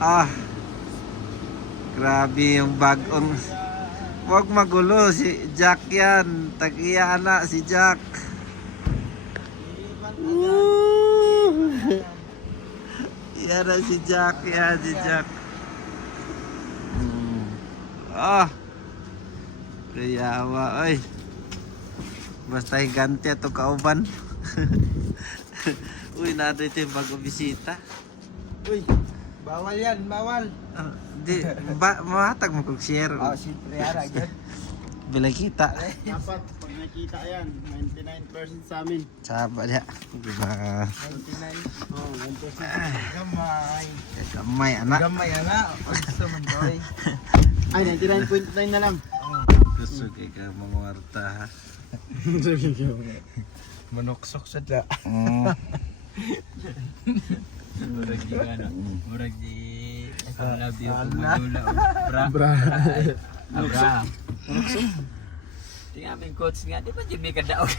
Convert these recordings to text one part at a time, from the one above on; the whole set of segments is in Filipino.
Ah, grabe yung bagong. Huwag magulo, si Jack yan. Tag-iya na si Jack. Woo! Yan na si Jack, yan si Jack. Ah, kayawa, oy. Basta higante ito kauban. Uy, nato ito yung bagong bisita. Uy, bawal yan, bawal. Di, mahatag mo kong share. Siyempre, harag yan. Bilang kita. Dapat, pag nakita yan, 99% sa amin. Saba niya. Diba? 99? Oo, 1%. Gamay. Kamay, anak. Gamay, anak. Gusto man doy. Ay, 99.9 na lang. Gusto kay ka mamuarta ha. Manuksok sa da. Murag di ano, murag di I love you kung madula bra. Abra. Tingnan mo coach nga, di ba di may kadaog?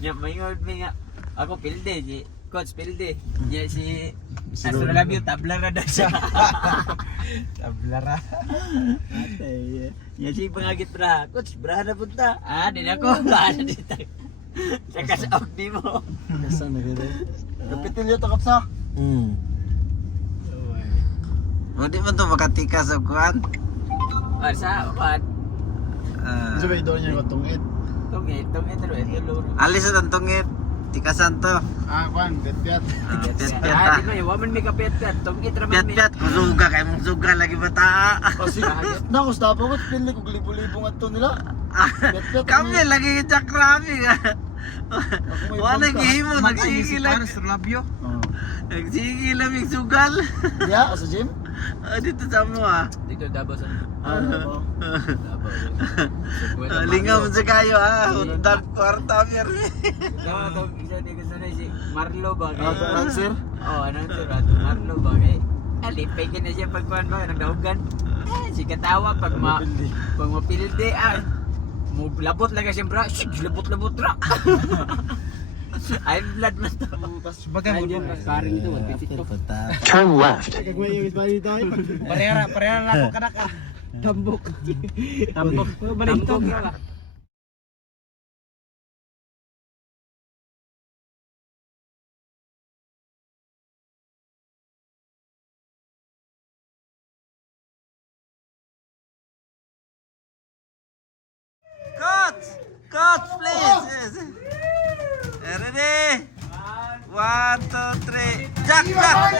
Nya mayngod mi nga ako pilde si coach pilde. Nya si Astro love you tabla ra daw siya. Tablara. Ate. Nya si pangagit bra. Coach bra na punta. Ah, di na ko. Ano dito? Saka sa di mo. Kasan na gano'n? Kapitil yung takap sa. Hindi mo ito makatika sa kuhan. Sa what? Sa may doon niya yung tungit. Tungit luro. Alis ang tungit. Tikasan to. Kwan, bet-bet. Piat-piat Ah, ha. di ba yung woman may kapet-pet. Tungit raman may. Piat-piat. Kusuga kayo mong suga lagi bata. Kasi, nakos na ako, pili ko libo-libo nga ito nila. Bet-bet. Kami lagi Jack Rami nga. may Wala punta. gihimo. Nagsigi lang. labyo. Nagsigi lang yung sugal. Yeah, sa gym? Dito sa mo ha. Dito Davao sa Oo. Davao. Lingaw mo sa kayo ha. Undan kwarta mirmi. Dawa to isa di gusto na si Marlo ba kay. Answer? Oh, anong sir? Marlo ba kay. Alipay ka na siya pagkuhan ba nang dahugan. Si katawa pag mapilde mo labot lang siya bra. Labot ra. I'm blood man to. Tapos baga mo. Karing ito, Turn left. Kagway yung ispa dito. Parehara na ako kanaka. Tambok. Tambok ra. Coach, please. Ready? 1, 2, 3. Jack, Jack.